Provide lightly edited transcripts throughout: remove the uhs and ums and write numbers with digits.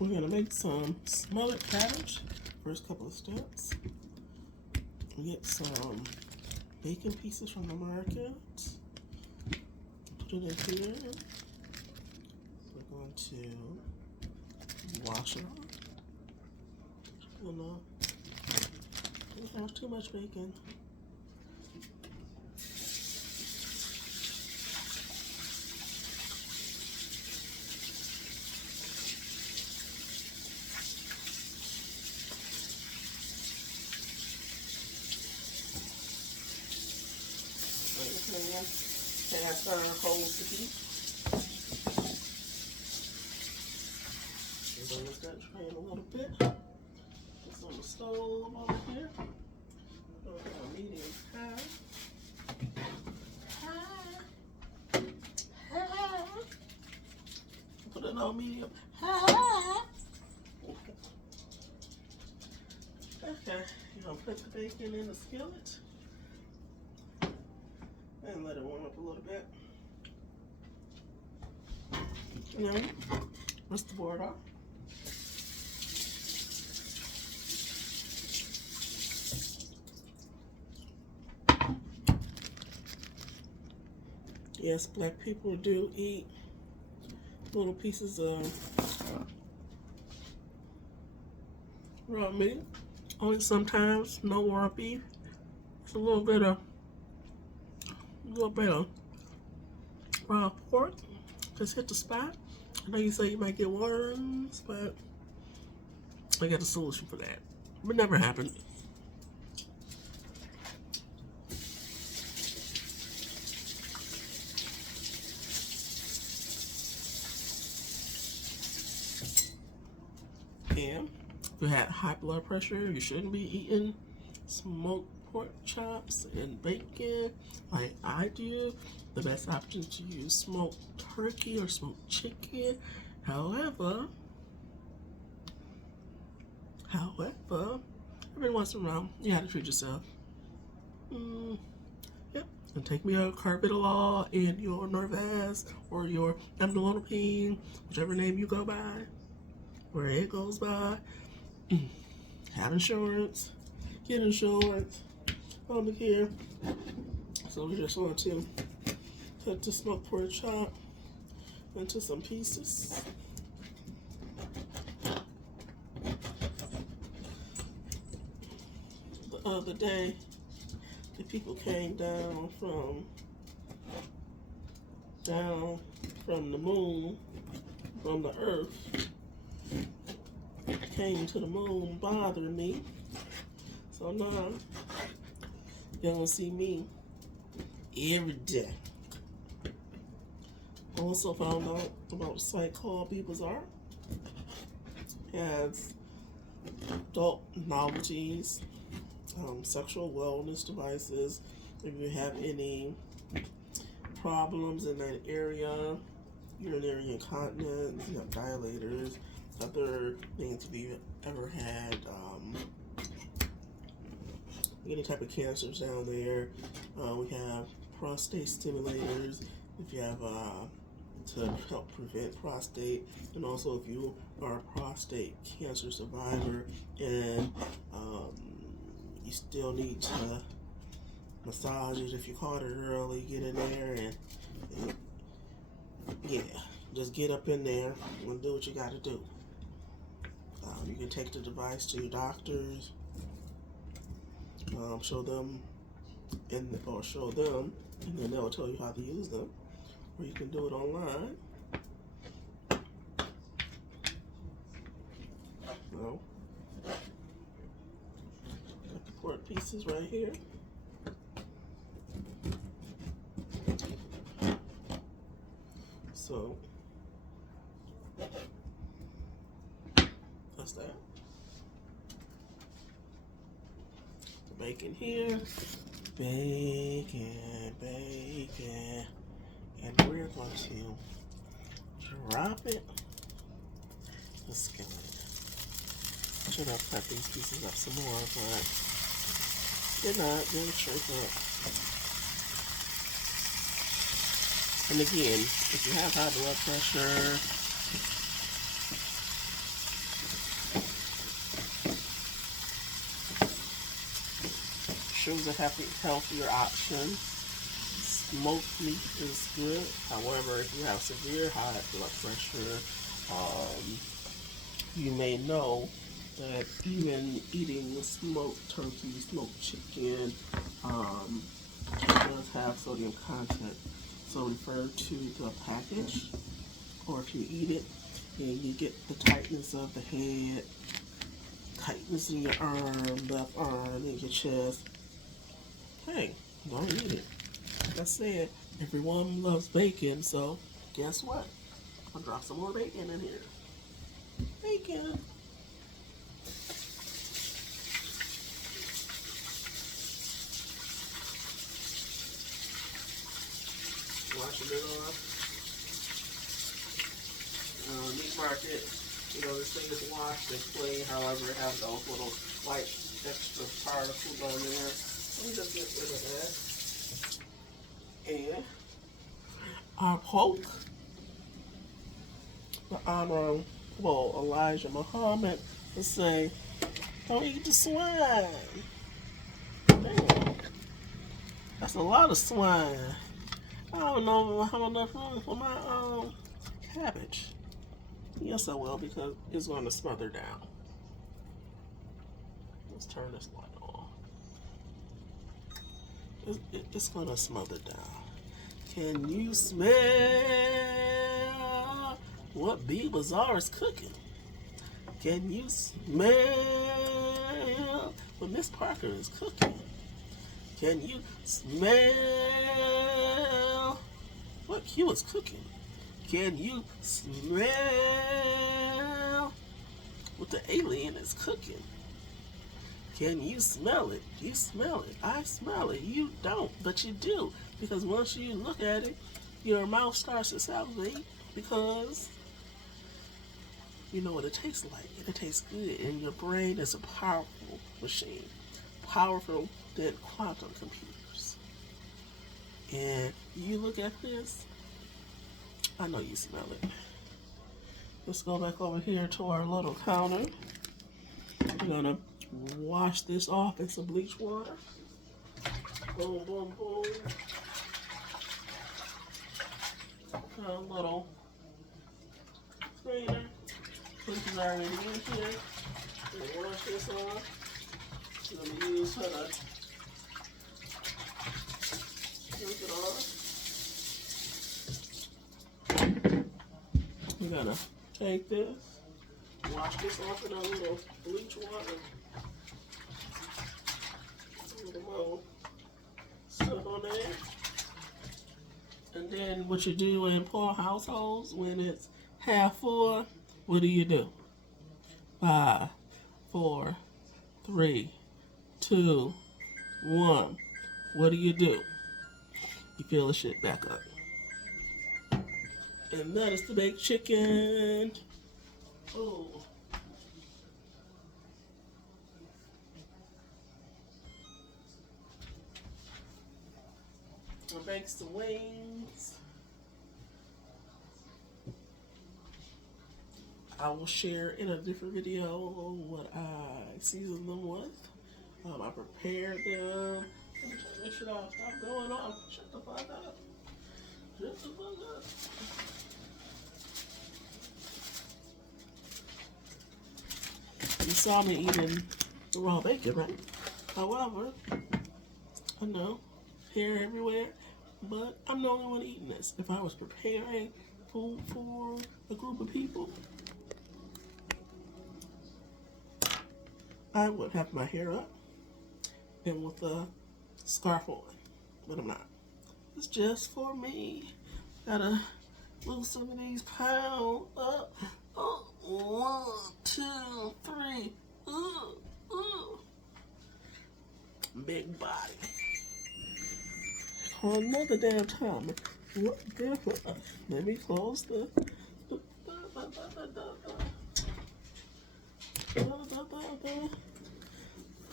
We're going to make some smothered cabbage. First couple of steps. We get some bacon pieces from the market. Put it in here. We're going to wash it off. Oh no, we have too much bacon. Cast iron holds the heat. We're going to let that drain a little bit. It's on the stove over here. Over on medium high. Put it on medium high. Okay, you're going to put the bacon in the skillet. And let it warm up a little bit. And then rinse the board off. Yes, black people do eat little pieces of raw meat. Only sometimes, no raw beef. It's a little bit of raw pork. Just hit the spot. I know you say you might get worms, but I got a solution for that. It never happened. And if you have high blood pressure, you shouldn't be eating smoked pork chops and bacon like I do. The best option is to use smoked turkey or smoked chicken. However, every once in a while, you have to treat yourself. Yep. And take me a carbidool and your Norvasc or your amlodipine, whichever name you go by, where it goes by. Have insurance. Get insurance. Over here. So we just want to cut the smoked pork chop into some pieces. The other day, the people came down from the moon, from the earth, came to the moon bothering me. So now you're gonna see me every day. Also found out about a site called Be Bazaar. It has adult novelties, sexual wellness devices. If you have any problems in that area, urinary incontinence, you have dilators, other things if you ever had any type of cancers down there. We have prostate stimulators if you have to help prevent prostate, and also if you are a prostate cancer survivor and you still need to massage it. If you caught it early, get in there and yeah, just get up in there and do what you got to do. You can take the device to your doctors, show them, and then they'll tell you how to use them, or you can do it online. So, got the pork pieces right here. So that's that. The bacon here. Bacon. And we're going to drop it. Let's go. I should have cut these pieces up some more, but they're not. They're straight up. And again, if you have high blood pressure, choose a healthier option. Smoked meat is good. However, if you have severe high blood pressure, you may know that even eating the smoked turkey, smoked chicken, does have sodium content. So refer to the package, or if you eat it and you get the tightness of the head, tightness in your arm, left arm, in your chest, hey, don't eat it. Like I said, everyone loves bacon, so guess what? I'll drop some more bacon in here. Bacon. Washing it off. Meat market, you know, this thing is washed and clean. However, it has those little white extra particles on there. Let me just get rid of that. And our pork, the Honorable Elijah Muhammad would say, don't eat the swine. Damn, that's a lot of swine. I don't know how enough room for my cabbage. Yes, I will, because it's going to smother down. Let's turn this light on. It's going to smother down. Can you smell what B Bazaar is cooking? Can you smell what Miss Parker is cooking? Can you smell what Q is cooking? Can you smell what the alien is cooking? Can you smell it? You smell it. I smell it. You don't, but you do. Because once you look at it, your mouth starts to salivate because you know what it tastes like. And it tastes good. And your brain is a powerful machine. Powerful than quantum computers. And you look at this, I know you smell it. Let's go back over here to our little counter. We're gonna wash this off in some bleach water. Boom, boom, boom. Got a little cleaner. This is already in here. We're gonna wash this off. We're gonna use her to rinse it off. We're gonna take this, wash this off in a little bleach water. A little more stuff on there. And then what you do in poor households, when it's half full, what do? 5, 4, 3, 2, 1. What do? You fill the shit back up. And that is the baked chicken. Oh. I baked some wings. I will share in a different video what I seasoned them with. I prepared them. Let me turn this shit off. Stop going off. Shut the fuck up. Shut the fuck up. You saw me eating the raw bacon, right? However, I know, hair everywhere, but I'm the only one eating this. If I was preparing food for a group of people, I would have my hair up and with a scarf on, but I'm not. It's just for me. Gotta lose some of these pounds up. Oh, 1, 2, 3. Big body. For another damn time. What there for us? Let me close the.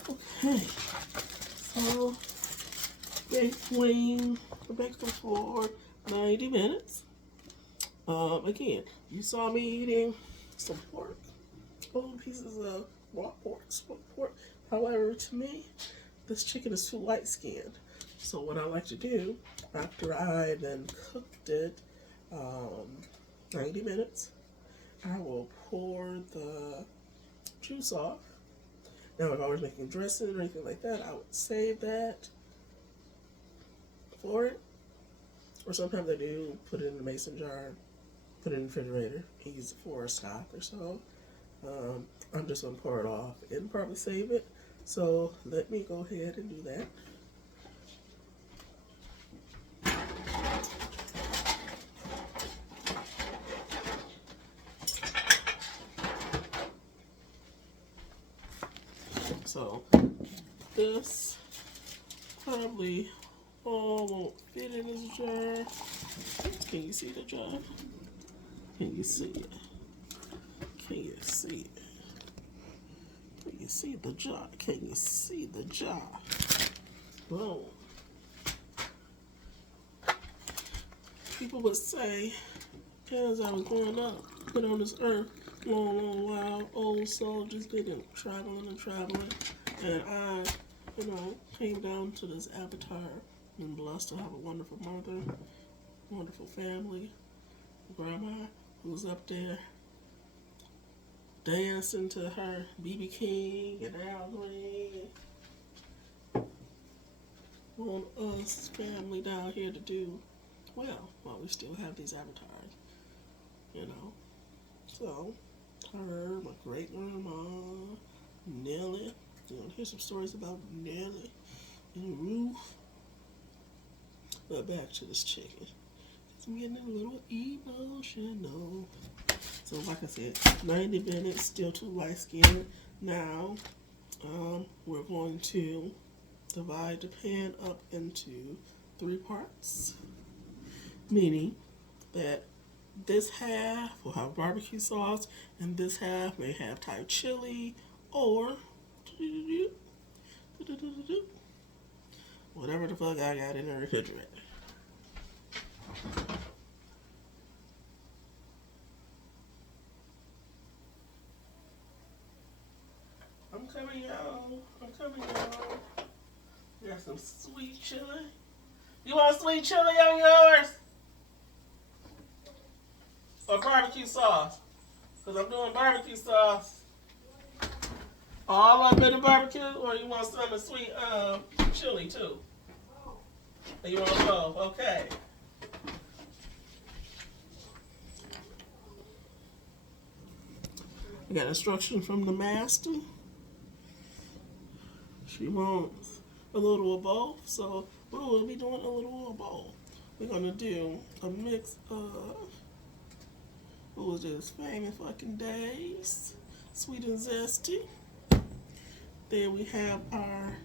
Okay. So, baked wing. Baked them for 90 minutes. Again, you saw me eating some pork, pieces of raw pork, smoked pork. However, to me, this chicken is too light skinned. So what I like to do after I then cooked it 90 minutes, I will pour the juice off. Now, if I was making dressing or anything like that, I would save that for it. Or sometimes I do put it in a mason jar, put it in the refrigerator, and use it for a stock or so. I'm just going to pour it off and probably save it. So let me go ahead and do that. So this probably all won't fit in this jar. Can you see the jar? Can you see it? Can you see it? Can you see the jar? Can you see the jar? Boom. People would say, as I was growing up, put on this earth, long while, old soul, just getting traveling and traveling. And I, came down to this avatar. I'm blessed to have a wonderful mother, wonderful family, grandma who's up there dancing to her B.B. King and Al Green. Want us family down here to do well while we still have these avatars, So, her, my great grandma, Nellie. Here's some stories about Nellie and Ruth. But back to this chicken. I'm getting a little emotional. So, like I said, 90 minutes, still too light skinned. Now, we're going to divide the pan up into 3 parts, meaning that this half will have barbecue sauce and this half may have Thai chili or whatever the fuck I got in the refrigerator. I'm coming, y'all. We got some sweet chili. You want sweet chili on yours? Or barbecue sauce? Because I'm doing barbecue sauce. All up in the barbecue? Or you want some of sweet chili too? And you want both? Okay. I got instruction from the master. She wants a little of both, so we'll be doing a little of both. We're gonna do a mix of what was this? Famous fucking days, sweet and zesty. Then we have our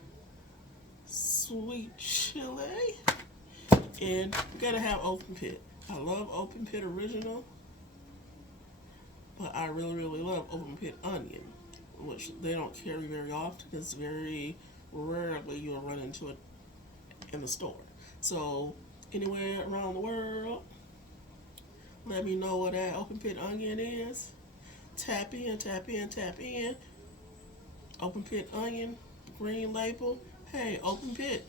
sweet chili, and we gotta have open pit. I love open pit original, but I really love open pit onion, which they don't carry very often. It's very rarely you'll run into it in the store. So anywhere around the world, let me know what that open pit onion is. Tap in. Open pit onion, green label. Hey, open pit,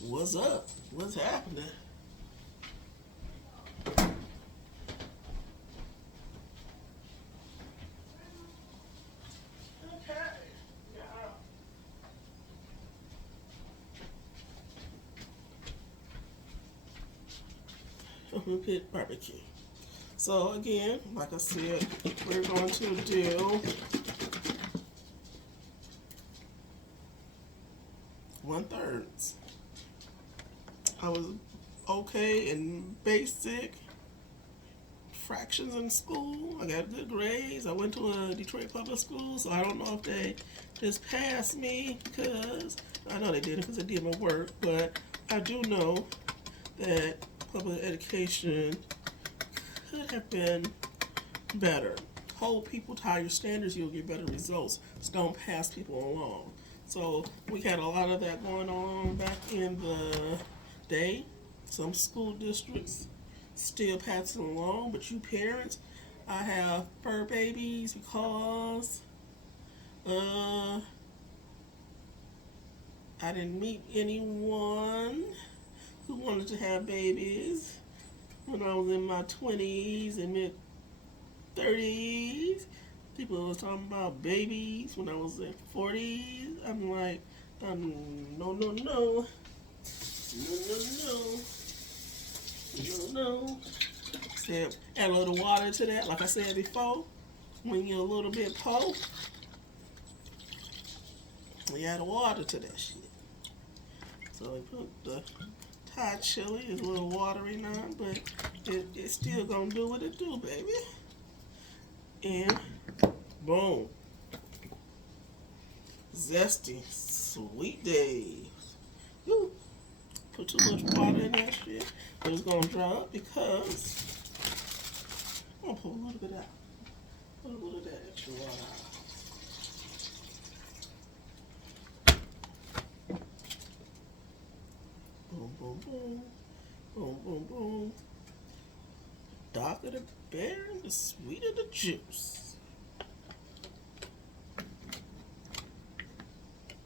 what's up? What's happening? Open pit barbecue. So again, like I said, we're going to do 1/3. I was okay in basic fractions in school. I got good grades. I went to a Detroit public school, so I don't know if they just passed me because I know they didn't because they did my work, but I do know that public education could have been better. Hold people to higher standards, you'll get better results. So don't pass people along. So we had a lot of that going on back in the day. Some school districts still passing along, but you parents, I have fur babies because I didn't meet anyone who wanted to have babies when I was in my 20s and mid 30s. People was talking about babies when I was in 40s. I'm like, no, no, no. No, no, no. No, no. Said, add a little water to that. Like I said before, when you're a little bit po, we add water to that shit. So we put the Thai chili. It's a little watery now, but it's still gonna do what it do, baby. And boom. Zesty, sweet days. Woo. Put too much water in that shit, but it's gonna dry up because I'm gonna put a little bit out. Put a little of that extra water out. Boom, boom, boom. Boom, boom, boom. The darker the berry, the sweeter the juice.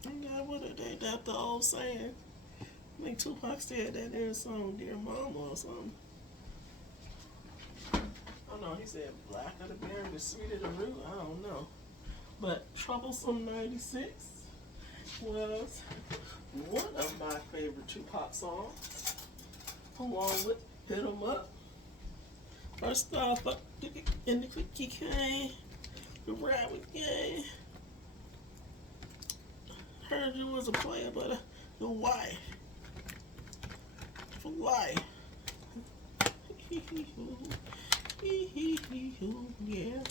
Yeah, what are they? That's the old saying. I think Tupac said that in a song, Dear Mama or something. Oh no, he said blacker the berry, the sweeter the root. I don't know. But Troublesome 96 was one of my favorite Tupac songs, along with Hit 'Em Up. First off, in the quickie came, the rabbit game. Heard you was a player, but the wife. For life. Yeah.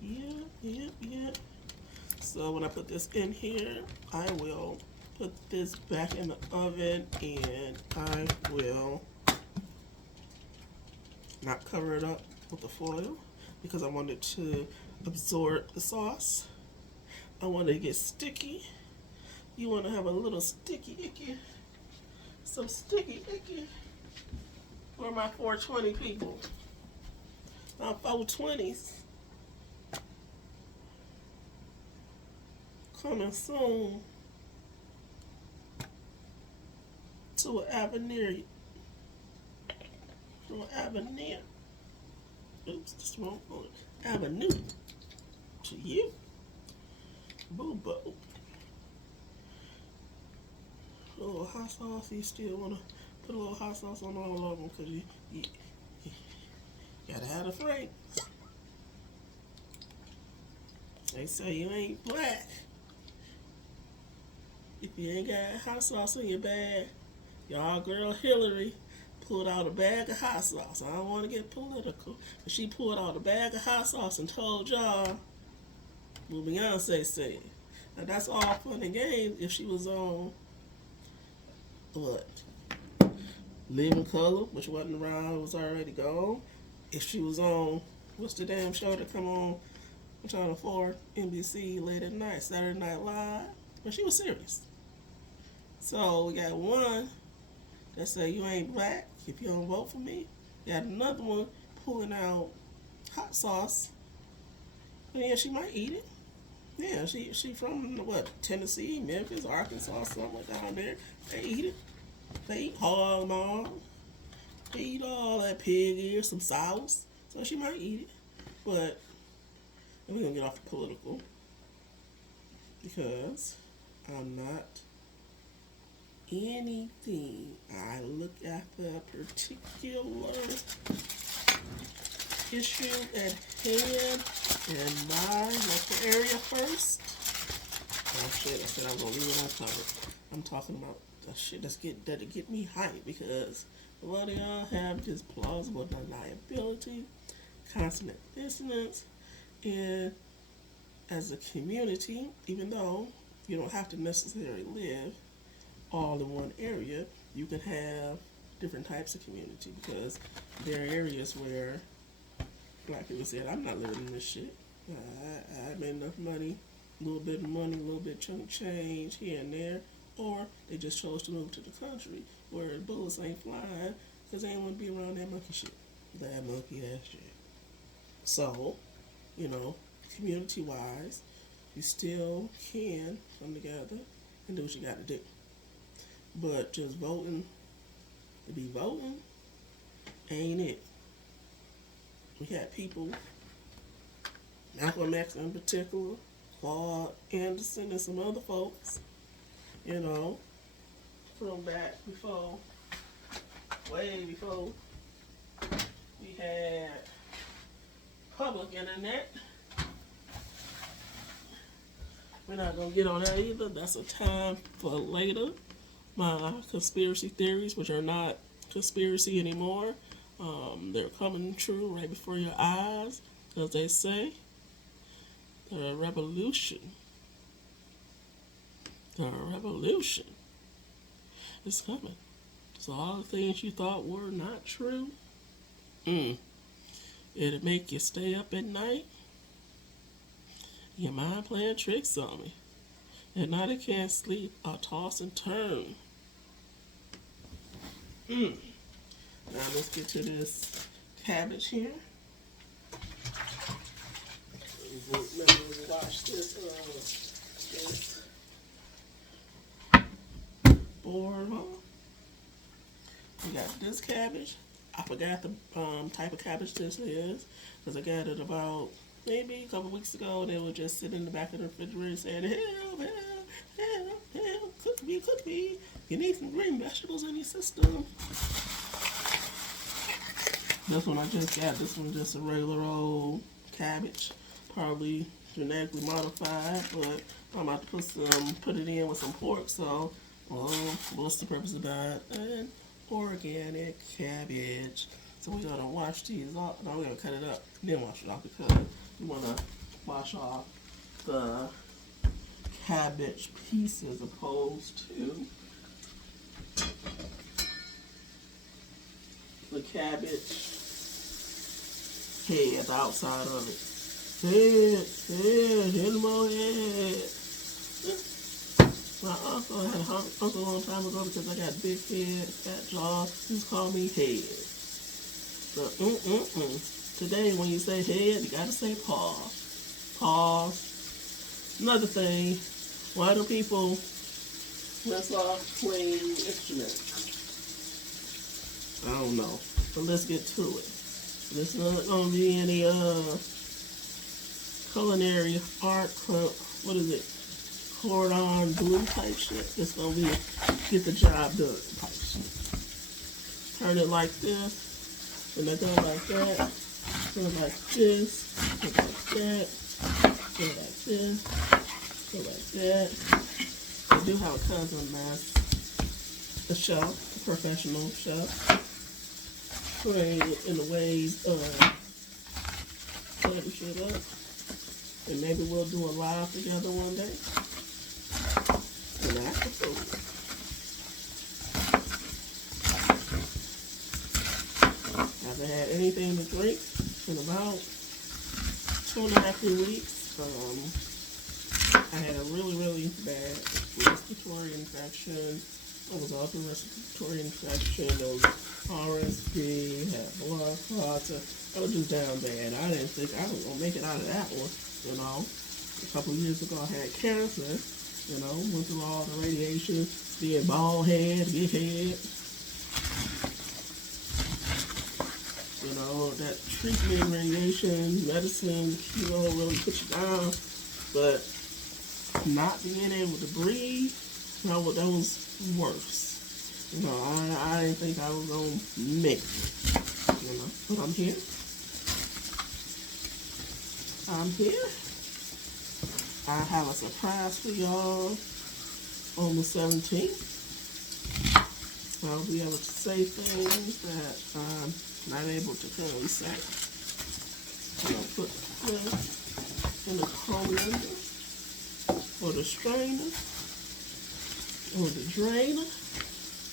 Yeah. So when I put this in here, I will put this back in the oven and I will not cover it up with the foil because I want it to absorb the sauce. I want it to get sticky. You want to have a little sticky icky. Some sticky icky for my 420 people. My 420s. Coming soon to an avenue. To an avenue. Oops, this wrong one. Avenue. To you. Boo boo. A little hot sauce. You still want to put a little hot sauce on all of them because you gotta have the fragrance. They say you ain't black if you ain't got hot sauce in your bag. Y'all girl Hillary pulled out a bag of hot sauce. I don't want to get political, but she pulled out a bag of hot sauce and told y'all what Beyonce said. Now that's all fun and games if she was on what? Living Color, which wasn't around, it was already gone. If she was on, what's the damn show that come on Channel 4, NBC late at night, Saturday Night Live? But she was serious. So we got one that say you ain't black if you don't vote for me. We got another one pulling out hot sauce. And yeah, she might eat it. Yeah, she from what, Tennessee, Memphis, Arkansas, somewhere down there. They eat it. They eat hog maw. They eat all that pig ear, some sauce. So she might eat it. But we're gonna get off the political because I'm not anything. I look at the particular issue at hand and my local area first. Oh shit, I said I was gonna leave it uncovered. I'm talking about the shit that'll get me hyped because a lot of y'all have this plausible deniability, consonant dissonance, and as a community, even though you don't have to necessarily live all in one area, you can have different types of community because there are areas where black people said, I'm not living in this shit. I made enough money, a little bit of money, a little bit of chunk change here and there, or they just chose to move to the country where bullets ain't flying because they ain't want to be around that monkey shit. That monkey ass shit. So, community-wise, you still can come together and do what you gotta do. But just voting to be voting ain't it. We had people, Malcolm X in particular, Claude Anderson, and some other folks, you know, from back before, way before we had public internet. We're not gonna get on that either. That's a time for later. My conspiracy theories, which are not conspiracy anymore, they're coming true right before your eyes, as they say. The revolution, is coming. So all the things you thought were not true, it'll make you stay up at night. Your mind playing tricks on me. At night I can't sleep. I'll toss and turn. Now let's get to this cabbage here. Watch this board, huh? We got this cabbage. I forgot the type of cabbage this is because I got it about maybe a couple weeks ago. They would just sit in the back of the refrigerator saying, help, cook me. You need some green vegetables in your system. This one I just got. This one just a regular old cabbage. Probably genetically modified, but I'm about to put it in with some pork, so what's the purpose of that? An organic cabbage. So we're gonna wash these off. No, we're gonna cut it up, then wash it off because we wanna wash off the cabbage piece as opposed to the cabbage head, the outside of it. Head, animal head. My uncle had a uncle a long time ago because I got big head, fat jaw. He just called me head. So, Today, when you say head, you gotta say paws. Paws. Another thing, why do people mess off playing instruments? I don't know. But let's get to it. There's not gonna be any culinary art club. What is it? Cordon bleu type shit. It's gonna be get the job done type shit. Turn it like this, and I go like that. Go like this. Go like that. Go like this. Go like that. I do have a cousin that's a chef, a professional chef. Trained in the ways of setting shit up. And maybe we'll do a live together one day. And that's the food. Haven't had anything to drink in about 2.5 weeks. I had a really bad respiratory infection. I was also respiratory infection. There was RSV, had blood clots. I was just down bad. I didn't think I was gonna make it out of that one. You know, a couple years ago I had cancer. You know, went through all the radiation, being bald head, big head. You know, that treatment, radiation, medicine, chemo really put you down. But not being able to breathe, that was worse. You know, I didn't think I was going to make it. You know, but I'm here. I have a surprise for y'all on the 17th. I'll be able to say things that I'm not able to currently say. I'll put this in the colander, or the strainer, or the drainer,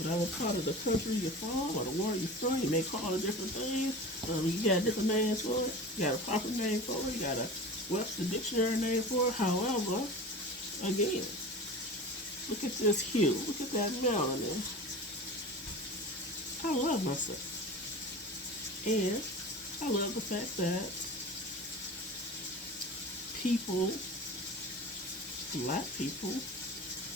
whatever part of the country you're from, or the world you're from. You may call it different things. You got different names for it. You got a proper name for it. You got a Webster Dictionary name for it. However, again, look at this hue. Look at that melanin. I love myself. And I love the fact that people, black people,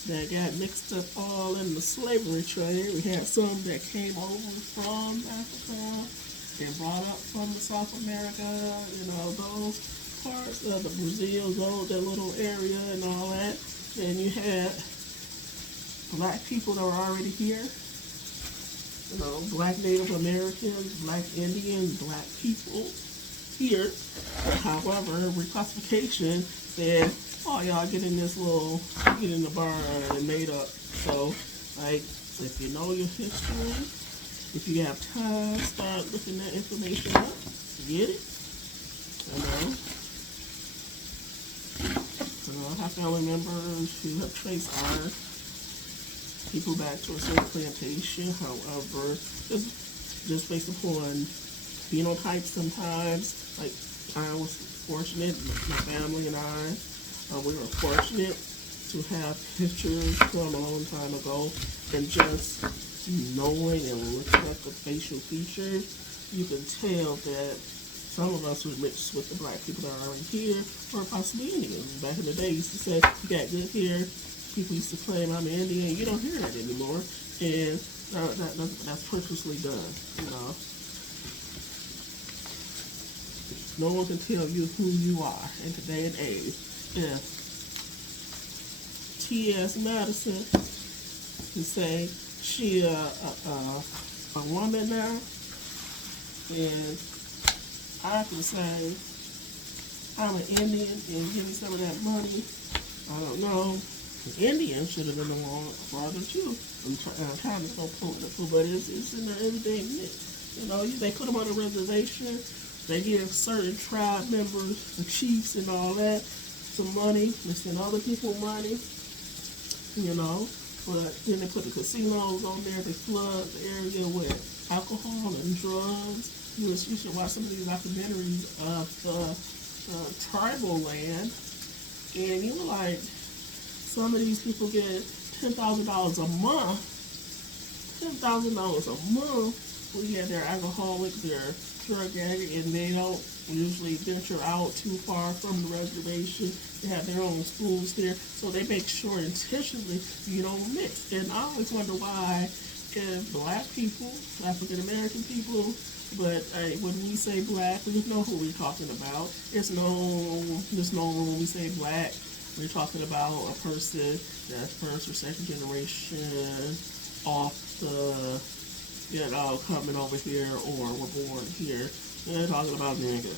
that got mixed up all in the slavery trade. We had some that came over from Africa and brought up from the South America, those parts of the Brazil, that little area and all that. And you had black people that were already here, black Native Americans, black Indians, black people here. However, reclassification said, oh, y'all get in the barn and made up. So, like, if you know your history, if you have time, start looking that information up. Get it? Our family members who have traced our people back to a certain plantation. However, just based upon phenotypes sometimes, like I was fortunate, my family and I, we were fortunate to have pictures from a long time ago, and just knowing and looking at the facial features, you can tell that some of us were mixed with the black people that are already here, or possibly Indians. Back in the day, used to say, you got good hair. People used to claim I'm Indian. You don't hear that anymore. And that's purposely done, No one can tell you who you are in today and age. If T.S. Madison can say she a woman now, and I can say I'm an Indian and give me some of that money. I don't know. The Indians should have been the one farther too. I'm trying to go political, but it's in the everyday mix. They put them on a reservation. They give certain tribe members, the chiefs and all that, some money. They send other people money, But then they put the casinos on there. They flood the area with alcohol and drugs. You should watch some of these documentaries of tribal land, and you like, some of these people get $10,000 a month. $10,000 a month. We have their alcoholic, their drug addict, and they don't usually venture out too far from the reservation. They have their own schools there, so they make sure intentionally you don't mix. And I always wonder why, if black people, African American people, but when we say black, we know who we're talking about. There's no when we say black, we're talking about a person that's first or second generation off the, coming over here or were born here. They're talking about niggas,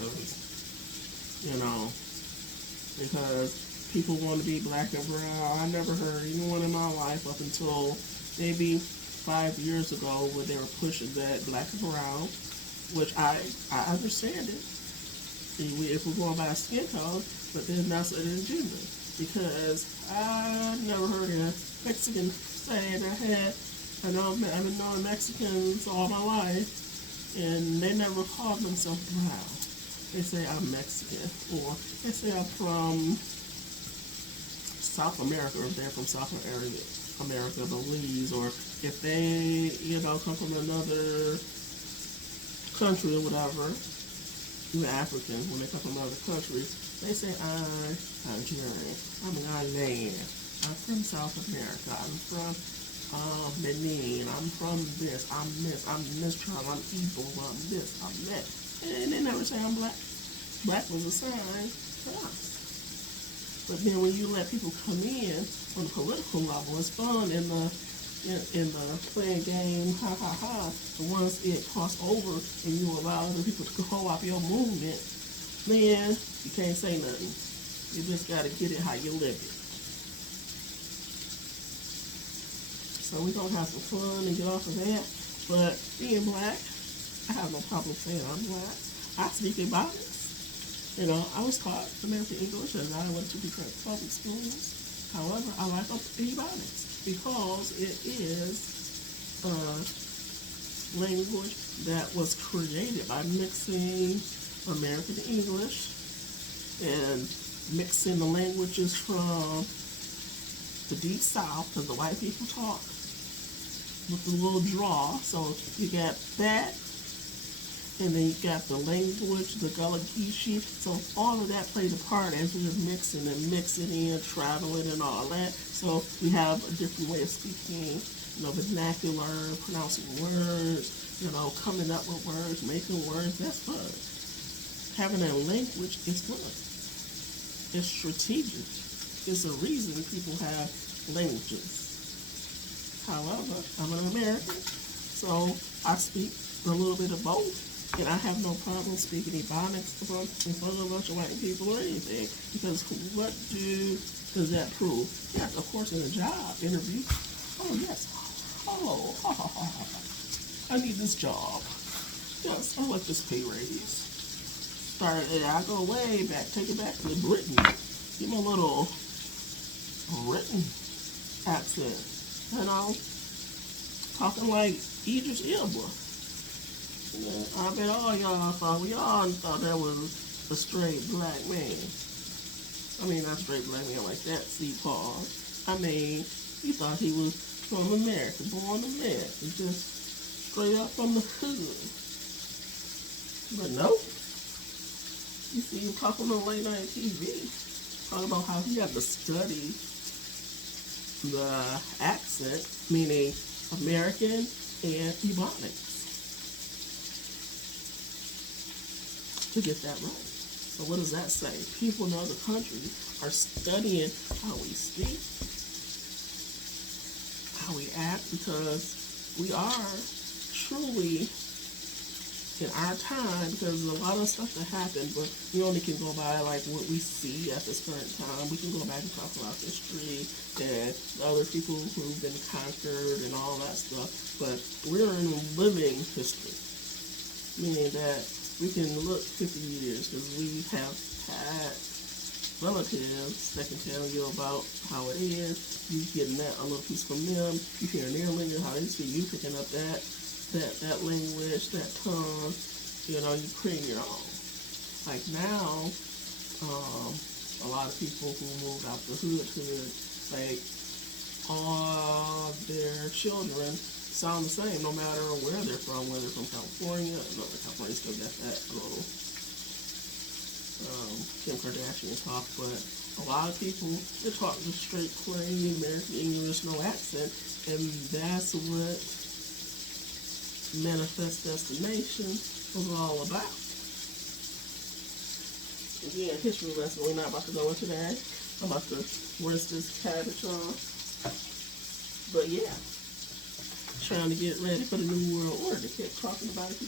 because people want to be black and brown. I never heard anyone in my life up until maybe 5 years ago where they were pushing that black and brown, which I understand it. If we're going by skin tone, but then that's an agenda. Because I never heard a Mexican say that I've been knowing Mexicans all my life, and they never called themselves brown. They say I'm Mexican, or they say I'm from South America, or if they're from South America, Belize, or if they, come from another country or whatever, even Africans, when they come from other countries, they say I'm Nigerian, I'm Ghanaian, I'm from South America, I'm from Benin, I'm from this, I'm this tribe, I'm Igbo, I'm this, I'm that. And they never say I'm black. Black was a sign for us. But then when you let people come in on the political level, it's fun in the playing game, ha ha ha. But once it cross over and you allow other people to go off your movement, then you can't say nothing. You just gotta get it how you live it. So we're gonna have some fun and get off of that. But being black, I have no problem saying I'm black. I speak Ebonics. I was taught American English and I went to different public schools. However, I like Ebonics because it is a language that was created by mixing American English and mixing the languages from the deep south, because the white people talk with the little draw. So you got that, And then you got the language, the Gullah Geechee. So all of that plays a part as we're mixing in, traveling and all that. So we have a different way of speaking, vernacular, pronouncing words, coming up with words, making words. That's fun. Having a language is fun. It's strategic. It's a reason people have languages. However, I'm an American, so I speak a little bit of both, and I have no problem speaking Ebonics in front of a bunch of white people or anything, because what does that prove? Yes, of course, in a job interview. Oh, yes. Oh, I need this job. Yes, I like this pay raise. I go way back, take it back to Britain. Give me a little Britain accent. Talking like Idris Elba. I bet all y'all thought that was a straight black man. I mean, not straight black man like that, Paul. I mean, you thought he was from America, born American, just straight up from the hood. But no. You see him talking on late night TV, talking about how he had to study the accent, meaning American and Ebonics, to get that right. So what does that say? People in other countries are studying how we speak, how we act, because we are truly in our time, because there's a lot of stuff that happened, but we only can go by like what we see at this current time. We can go back and talk about history and other people who've been conquered and all that stuff, but we're in living history, meaning that we can look 50 years, because we have had relatives that can tell you about how it is. You getting that a little piece from them, you hearing their language, how they speak, you picking up that language, that tongue, you create your own. Like now, a lot of people who moved out the hood, like all their children sound the same, no matter where they're from, whether they're from California. No, California still got that little Kim Kardashian talk, but a lot of people, they're talking straight, plain American English, no accent, and that's what Manifest Destination was all about. Again, history lesson we're not about to go into that. I'm about to rinse this cabbage off. But yeah, trying to get ready for the New World Order. They keep talking about it,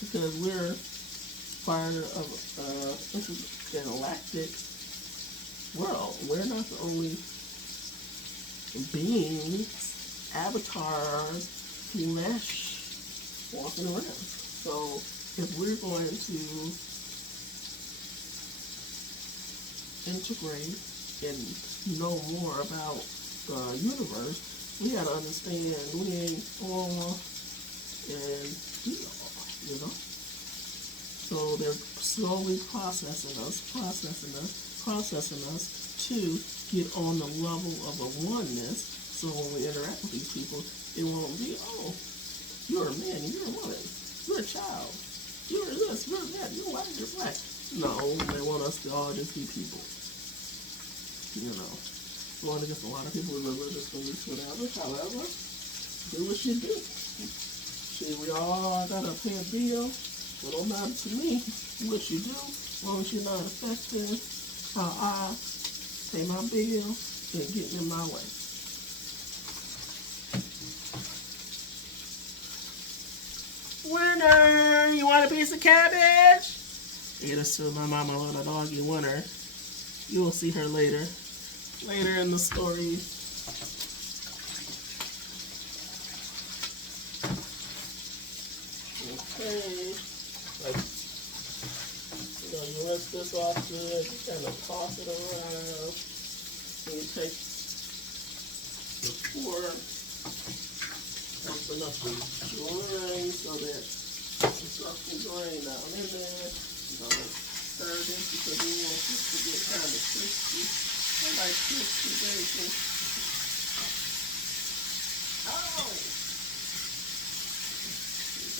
because we're part of intergalactic world. We're not the only beings, avatars, flesh walking around. So if we're going to integrate and know more about the universe, we gotta understand we ain't all and be all, So they're slowly processing us to get on the level of a oneness. So when we interact with these people, it won't be, oh, you're a man, you're a woman, you're a child, you're this, you're that, you're white, you're black. No, they want us to all just be people. We want to get a lot of people religious beliefs, whatever. However, do what you do. See, we all gotta pay a bill. It don't matter to me what you do, as long as you're not affecting how I pay my bill and getting in my way. Winner! You want a piece of cabbage? Get us to my mama little doggy winner. You will see her later in the story. Okay. You rinse this off good. You kind of toss it around. And you take the fork. That's enough to drain so that the stuff can drain down in there. Stir this because we want this to get kind of crispy. I like crispy bacon. Oh!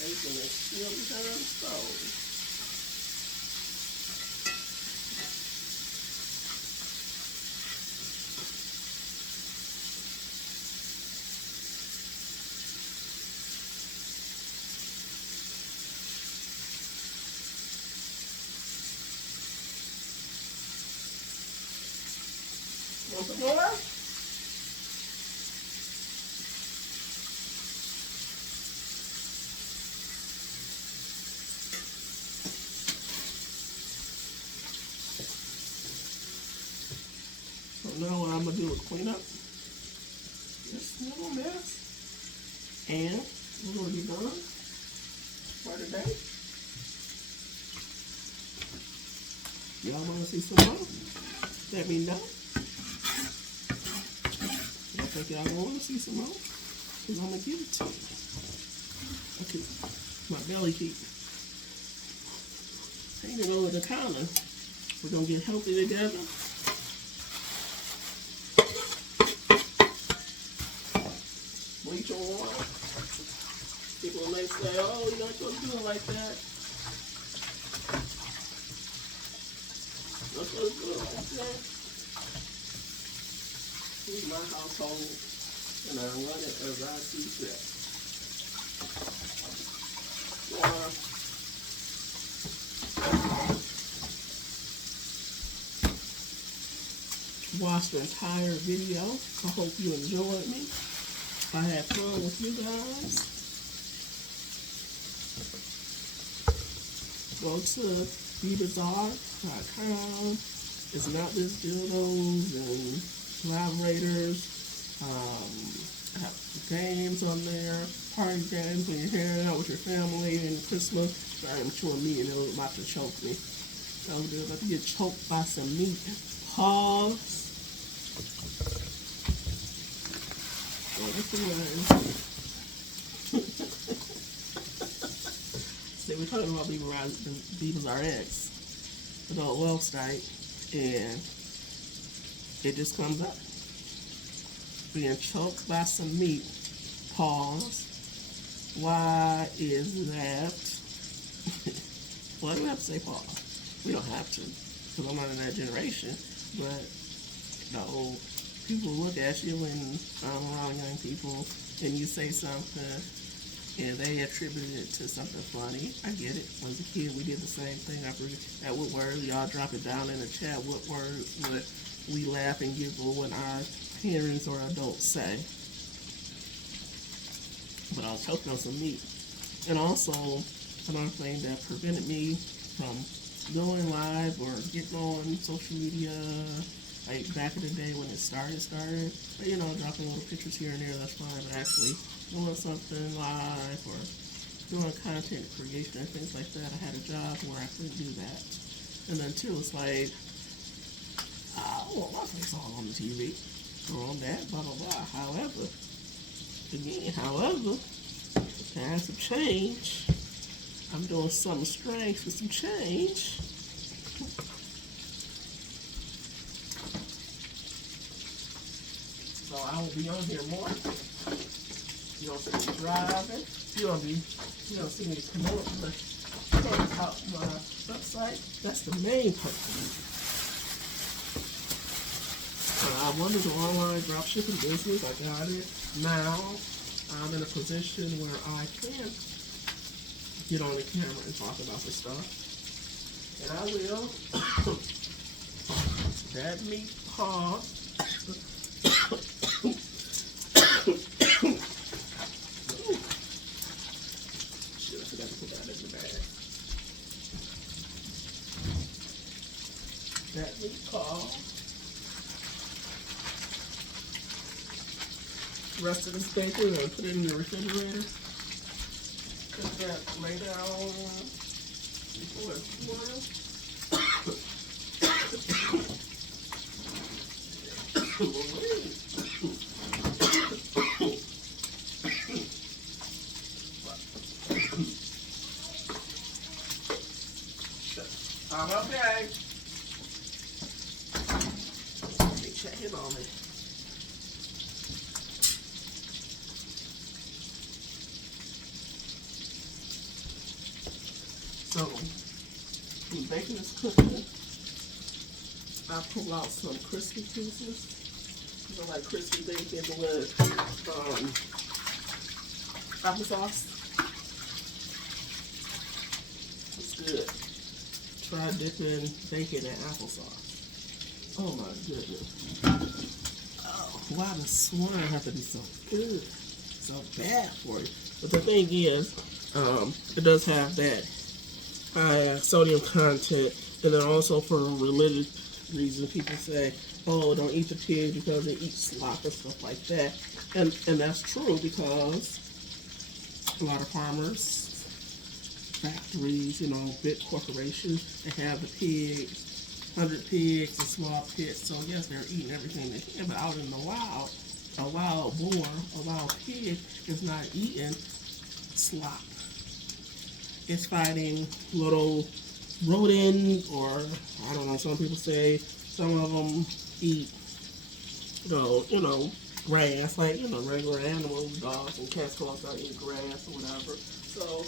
bacon is still behind the stove. Want some more? So now what I'm going to do is clean up this little mess. And we're going to be done for today. Y'all want to see some more? Let me know. I think y'all want to see some more, because I'm going to give it to you. Okay, my belly keep hanging over the counter. We're going to get healthy together. Bleach on water. People may say, oh, you're not supposed to do it like that. Not supposed to do it like that. This is my household, and I run it as I see fit. Watched the entire video. I hope you enjoyed me. I had fun with you guys. Go to BeBazaar.com. It's not just dildos and collaborators. I have games on there, party games when you're hanging out with your family and Christmas. Sorry, I'm chewing meat and it was about to choke me. I was about to get choked by some meat. Pause. Oh, that's the one. See, we're talking about BeBazaar X, adult wealth site, and it just comes up. Being choked by some meat. Pause. Why is that? Well, I don't have to say pause. We don't have to, because I'm not in that generation. But, you know, people look at you and I'm around young people and you say something and they attribute it to something funny. I get it. When I was a kid, we did the same thing. I forget at what word, y'all drop it down in the chat. What words would we laugh and giggle when our parents or adults say? But I was choking on some meat. And also, another thing that prevented me from going live or getting on social media, like back in the day when it started, but, you know, dropping little pictures here and there, that's fine, but actually doing something live or doing content creation and things like that, I had a job where I couldn't do that. And then two, it's like, I don't want my face all on the TV or on that, blah, blah, blah. However, times have changed. I'm doing something strange with some change. So I will be on here more. You don't see me driving. You don't see me promote my website. That's the main purpose. I wanted to online dropshipping business. I got it. Now I'm in a position where I can get on the camera and talk about this stuff. And I will. That meat paw. Shit, I forgot to put that in the bag. That meat paw. Rest of this bacon and put it in the refrigerator. Put that lay down before it's boiled. I'm okay. They checking on me. bacon is cooking, I pull out some crispy pieces. I like crispy bacon with applesauce. It's good. Try dipping bacon in applesauce. Oh my goodness. Oh, why does swine have to be so good? So bad for you. But the thing is, it does have that high sodium content, and then also for religious reasons, people say, "Oh, don't eat the pig because it eats slop and stuff like that," and that's true because a lot of farmers, factories, big corporations, they have the pigs, 100 pigs, and small pits. So yes, they're eating everything they can, but out in the wild, a wild boar, a wild pig is not eating slop. It's fighting little rodents, or I don't know. Some people say some of them eat, grass, like regular animals, dogs and cats go outside and eat grass or whatever. So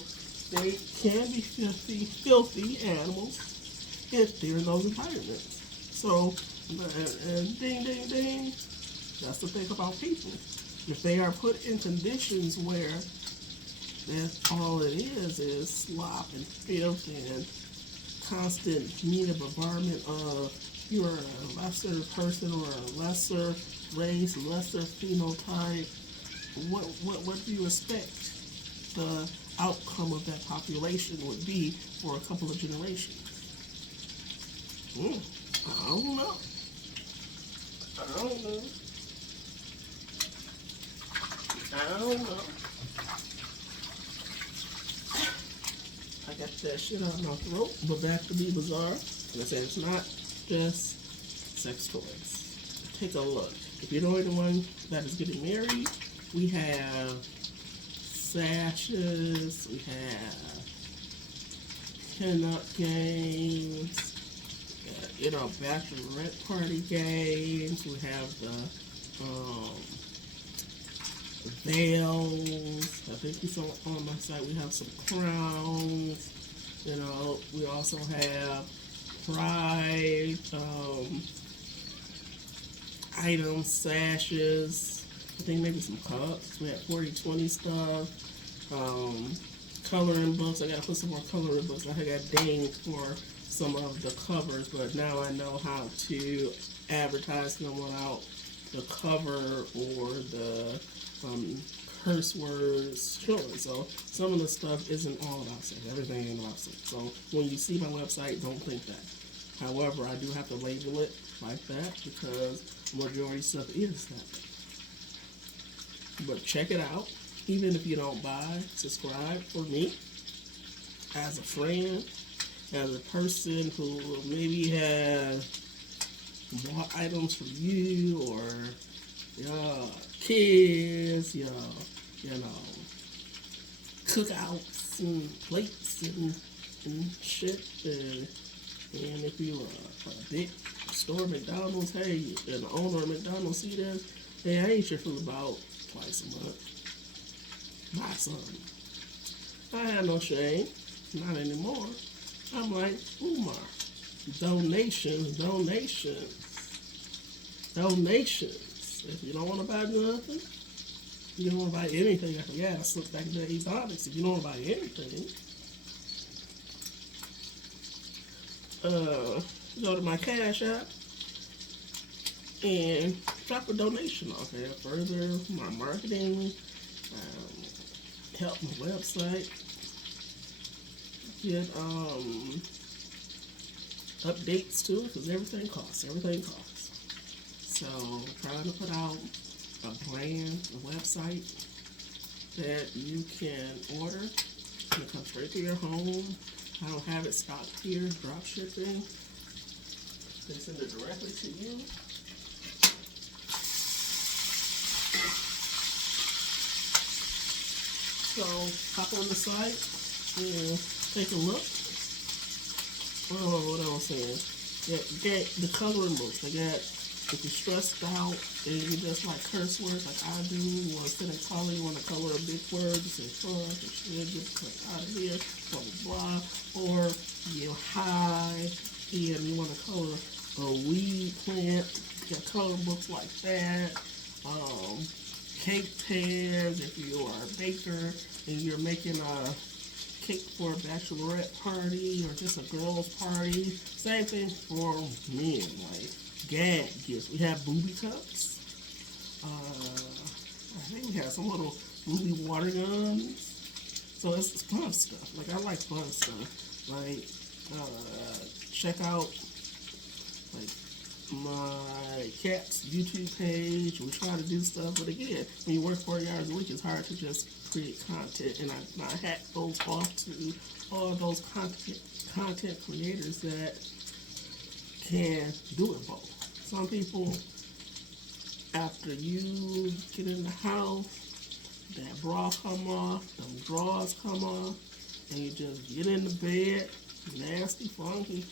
they can be filthy animals if they're in those environments. So, and ding, ding, ding. That's the thing about people. If they are put in conditions where that's all it is slop and filth and constant media bombardment of you're a lesser person or a lesser race, lesser phenotype, what do you expect the outcome of that population would be for a couple of generations? I don't know. I don't know. I got that shit out of my throat, but back to be bizarre. Like I said, it's not just sex toys. Take a look. If you're the one that is getting married, we have sashes, we have pin-up games, bachelorette party games, we have the veils. I think we saw on my site we have some crowns. We also have pride items, sashes. I think maybe some cups. We have 40/20 stuff. Coloring books. I gotta put some more coloring books. I got dinged for some of the covers, but now I know how to advertise them without the cover or the curse words showing. So some of the stuff isn't all about sex. Everything ain't about sex. So when you see my website, don't think that. However, I do have to label it like that because majority stuff is that. But check it out. Even if you don't buy, subscribe for me as a friend, as a person who maybe has bought items for you or your kids, cookouts and plates and shit. And if you a big store, McDonald's, hey, and the owner of McDonald's see this, hey, I eat your food about twice a month. Buy something. I have no shame. Not anymore. I'm like, Umar. Donations. If you don't want to buy nothing, you don't want to buy anything. I forgot, I slipped back into exotics. If you don't want to buy anything, go to my Cash App and drop a donation off there. Further my marketing, help my website, get updates too, because everything costs. So trying to put out a brand, a website that you can order and it comes straight to your home. I don't have it stocked here, drop shipping. They send it directly to you. So hop on the site and take a look. Oh, what I was saying. Get the coloring books. I got if you're stressed out and you just like curse words like I do, you want to sit in color, you want to color a big word, you say fuck and shit, get the fuck out of here, blah blah blah. Or you're high and you want to color a weed plant, you got color books like that. Cake pans, if you are a baker and you're making a cake for a bachelorette party or just a girl's party. Same thing for men, like gag gifts. We have booby cups. I think we have some little booby water guns. So it's fun stuff. Like I like fun stuff. Like check out like my cat's YouTube page. We try to do stuff, but again, when you work 40 hours a week, it's hard to just create content, and I hat those off to all those content creators that can do it both. Some people, after you get in the house, that bra come off, them drawers come off, and you just get in the bed, nasty, funky,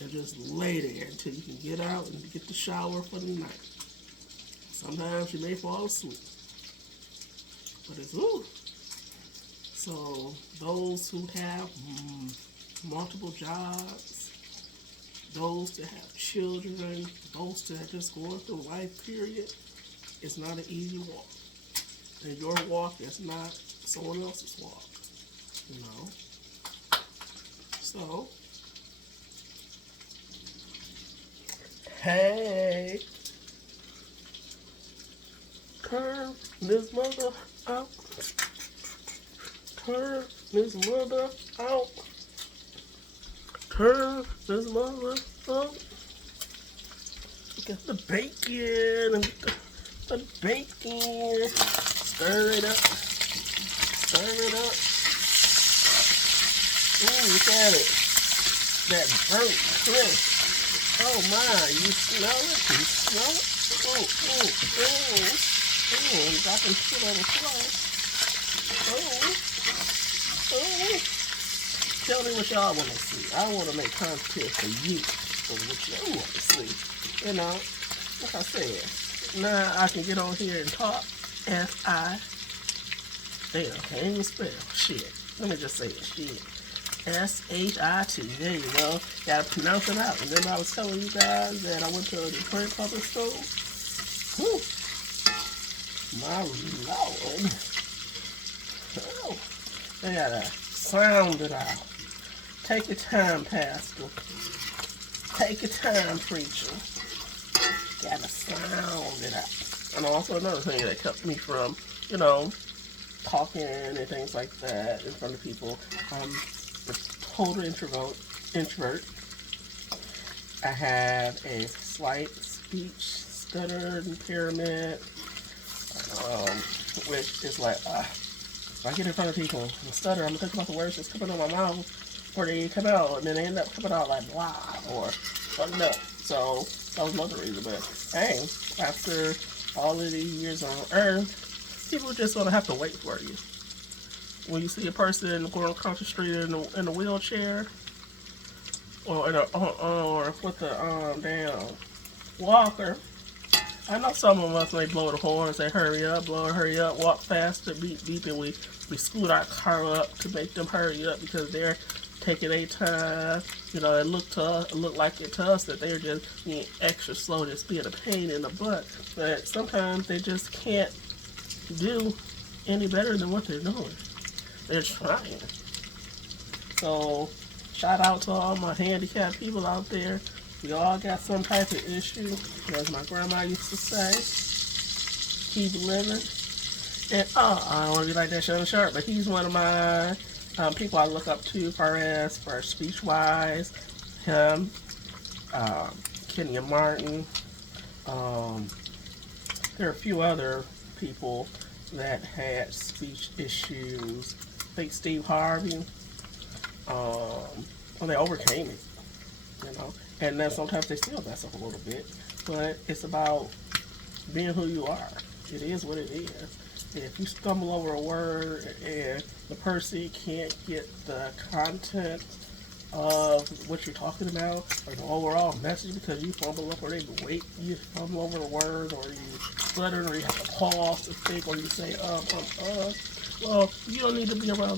and just lay there until you can get out and get the shower for the night. Sometimes you may fall asleep, but it's ooh. So those who have multiple jobs, those that have children, those that are just going through life period, it's not an easy walk. And your walk is not someone else's walk, you know. So, hey, turn this mother out. Turn this mother out. Turn this mother out. Get the bacon and the bacon. Stir it up. Stir it up. Ooh, look at it. That burnt crisp. Oh my, you smell it? You smell it? I'm dropping shit on the floor. Tell me what y'all want to see. I want to make content for you, for what y'all want to see. You know, like I said, now I can get on here and talk. F-I. Damn, can't even spell. Shit. Let me just say it. Shit. S-H-I-T. There you go. Gotta pronounce it out. Remember I was telling you guys that I went to a Detroit public school? Whew. My Lord. Oh. They gotta sound it out. Take your time, Pastor. Take your time, preacher. Gotta sound it out. And also another thing that kept me from, you know, talking and things like that in front of people. I'm a total introvert. I have a slight speech stutter impairment, which is like, if I get in front of people and stutter, I'm gonna think about the words that's coming out of my mouth, or they come out and then they end up coming out like blah or fucked up. So that was another reason. But hey, after all of these years on Earth, people just gonna have to wait for you. When you see a person going across the street in a wheelchair, or with a damn walker, I know some of us may blow the horn and say hurry up, walk faster, beep beep, and we scoot our car up to make them hurry up because they're taking their time. You know, it looked like it to us that they're just being extra slow, just being a pain in the butt. But sometimes they just can't do any better than what they're doing. They're trying. So, shout out to all my handicapped people out there. We all got some type of issue, as my grandma used to say. Keep living. And I don't want to be like that Shawn Sharp, but he's one of my people I look up to for speech-wise. Him, Kenny and Martin. There are a few other people that had speech issues. I think Steve Harvey. Well, they overcame it, you know. And then sometimes they still mess up a little bit. But it's about being who you are. It is what it is. If you stumble over a word and the person can't get the content of what you're talking about, or the overall message, because you fumble up, or they wait, you fumble over a word, or you stutter, or you have to pause to think, or you say, well, you don't need to be around